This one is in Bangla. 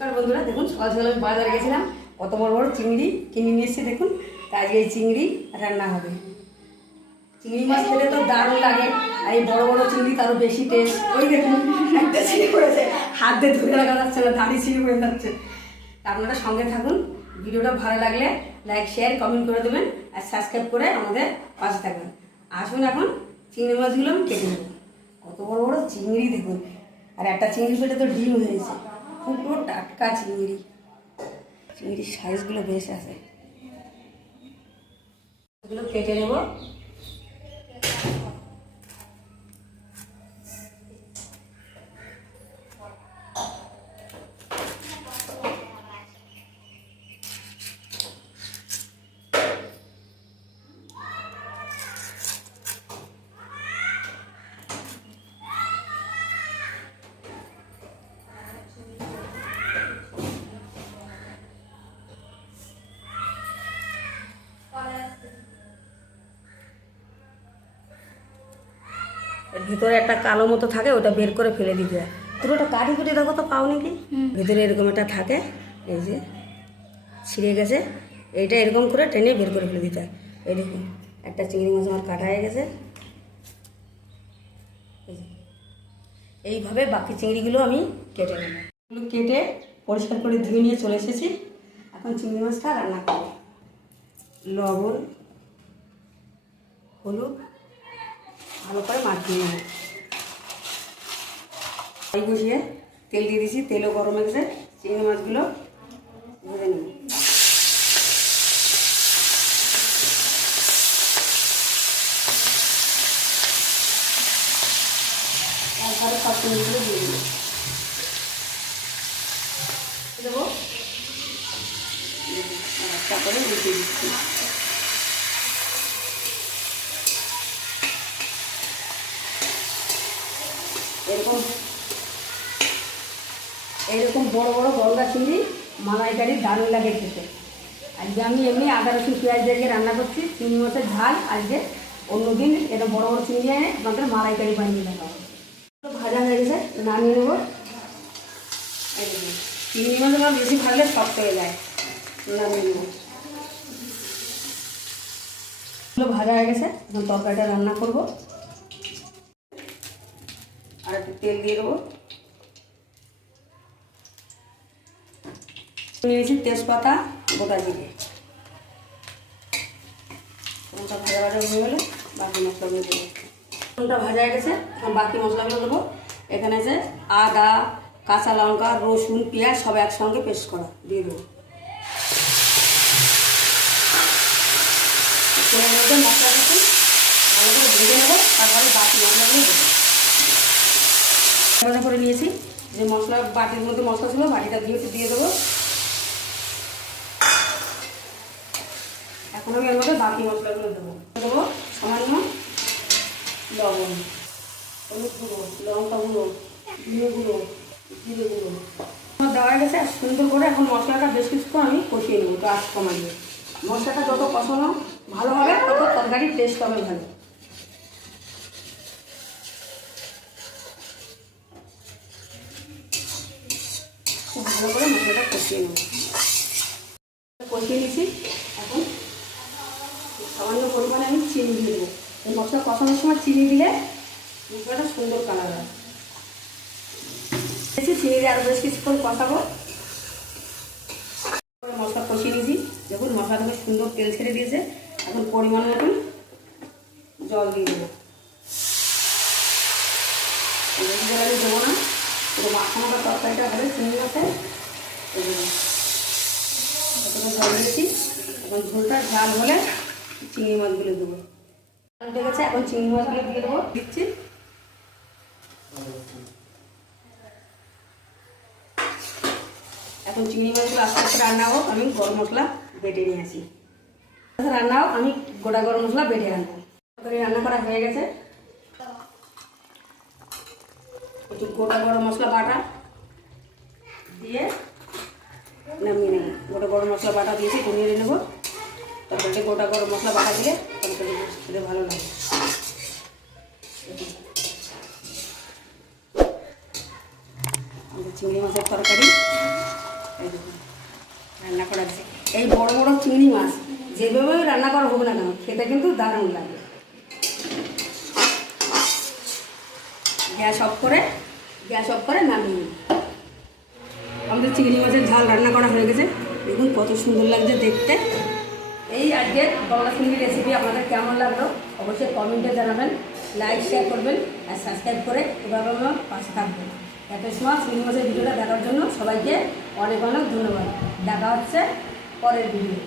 বন্ধুরা, দেখুন, সকাল সকাল আমি বাজারে গেছিলাম। কত বড় বড় চিংড়ি, কিনে নিয়ে এসেছি, দেখুন। আজকে এই চিংড়ি রান্না হবে। চিংড়ি মাছ খেলে তো দারুণ লাগে, আর এই বড় বড় চিংড়ি তারও বেশি টেস্ট ওই দেখুন, একটা ছিঁড়ে পড়েছে। হাত দিয়ে ধরে রাখা যাচ্ছে না, দাড়ি ছিঁড়ে পড়ে যাচ্ছে। আপনারা সঙ্গে থাকুন। ভিডিওটা ভালো লাগলে লাইক শেয়ার কমেন্ট করে দেবেন আর সাবস্ক্রাইব করে আমাদের পাশে থাকবেন। আসুন এখন, চিংড়ি মাছগুলো আমি কেটে নেব। কত বড় বড় চিংড়ি, দেখুন। আর একটা চিংড়ি পেটে তো ডিম হয়েছে। পুরো টাটকা চিংড়ি। চিংড়ির সাইজগুলো বেশ আছে। এগুলো কেটে নেব। ভিতরে একটা কালো মতো থাকে ওটা বের করে ফেলে দিতে হয়। পুরোটা কাটি কুটি দেখো তো পাও নাকি ভিতরে এরকম একটা থাকে এই যে ছিঁড়ে গেছে এইটা এরকম করে টেনে বের করে ফেলে দিতে হয়। এই দেখুন একটা চিংড়ি মাছ আমার কাটা হয়ে গেছে। এইভাবে বাকি চিংড়িগুলো আমি কেটে নেব। এগুলো কেটে পরিষ্কার করে ধুয়ে নিয়ে চলে এসেছি। এখন চিংড়ি মাছটা রান্না করব। লবণ হলুদ ভালো করে মাখিয়ে নেব। কড়াই বসিয়ে তেল দিয়ে দিয়েছি, তেলও গরম হয়ে গেছে, চিংড়ি মাছগুলো ভেজে নেব। তারপরে সব চিংড়িগুলো দিয়ে দেবো। দেবো। তারপরে উল্টে দিচ্ছি। এরকম এরকম বড় বড় গলদা চিংড়ি মালাইকারি দারুণ লাগে খেতে। আজকে আমি এমনি আদা, রসুন, পেঁয়াজ দিয়ে রান্না করছি। চিংড়ি মাছের ঝাল আজকে অন্যদিন এটা বড় বড় চিংড়ি এনে আপনাদের মালাইকারি বানিয়ে দেওয়া হবে ভাজা হয়ে গেছে, নামিয়ে নেব। চিংড়ি মাছ আমার বেশি ভাজলে শক্ত হয়ে যায়। নামিয়ে নেব। ভাজা হয়ে গেছে, এখন তরকারিটা রান্না করব। আর একটু তেল দিয়ে দেবো। নিয়েছি তেজপাতা গোটা জিরে। ফোনটা ভাজা ভাজা হয়ে গেলে বাকি মশলাগুলো দেবো। ফোনটা ভাজা গেছে, এখন বাকি মশলাগুলো দেবো। এখানে যে আদা, কাঁচা লঙ্কা, রসুন, পেঁয়াজ সব একসঙ্গে পেস্ট করা, দিয়ে দেবো। মশলাটাকে ভালো করে ভেজে নেব, তারপরে বাকি মশলাগুলো দেবো। ভাজা করে নিয়েছি। যে মশলা, বাটির মধ্যে মশলা ছিল, বাটিটা দিয়ে দিয়ে দেবো। এখন আমি এর বাকি মশলাগুলো দেবো। দেবো সামান্য লবণ, হলুদ গুঁড়ো, লঙ্কা গুঁড়ো, জিরে গুঁড়ো জিরে গুঁড়ো। আমার দেওয়া গেছে সুন্দর করে এখন মশলাটা বেশ কিছুক্ষণ আমি কষিয়ে নেব তো আজ মশলাটা যত কষানো ভালো হবে, তত তরকারির টেস্ট হবে ভালো। মশলাটা সামান্য পরিমাণে আমি চিনি দিয়ে দেবো। এই মশলা কষানোর সময় চিনি দিলে মশলাটা সুন্দর কালার হয়। বেশি চিনি দিয়ে আরও বেশ কিছুক্ষণ কষাবো। মশলা কষিয়ে নিয়েছি। দেখুন মশলা থেকে সুন্দর তেল ছেড়ে দিয়েছে। এখন পরিমাণ মতন জল দিয়ে দেবো। দেবো না। মাখানোটা তরকারিটা হবে চিংড়ি মাছের এগুলো এতটা দিয়েছি এখন ঝোলটা ঝাল হলে চিংড়ি মাছগুলো দেবো। উঠে গেছে এখন চিংড়ি মাছগুলো দিয়ে দেবো। দিচ্ছি। এখন চিংড়ি মাছগুলো আস্তে আস্তে রান্না হোক আমি গরম মশলা বেটে নিয়ে আসি। রান্না হোক আমি গোটা গরম মশলা বেটে আনব রান্না করা হয়ে গেছে। গোটা গরম মশলা বাটা। দিয়ে নামিয়ে নেব। গোটা গরম মশলা বাটা দিয়েছি কমিয়ে নেব। তারপরে গোটা গরম মশলা বাটা দিলে তরকারি খেতে ভালো লাগে। চিংড়ি মাছের তরকারি। রান্না করা এই বড় বড় চিংড়ি মাছ, যেভাবে রান্না করা হোক না কেন, খেতে কিন্তু দারুণ লাগে। গ্যাস অফ করে, গ্যাস অফ করে নামিয়ে। আমাদের চিংড়ি মাছের ঝাল রান্না করা হয়ে গেছে। দেখুন কত সুন্দর লাগছে দেখতে। এই আজকের বাংলা চিংড়ি রেসিপি আপনাদের কেমন লাগল অবশ্যই কমেন্টে জানাবেন লাইক শেয়ার করবেন আর সাবস্ক্রাইব করে এবার আমার পাশে থাকবেন এত সময় চিংড়ি মাছের ভিডিওটা দেখার জন্য সবাইকে অনেক অনেক ধন্যবাদ। দেখা হচ্ছে পরের ভিডিও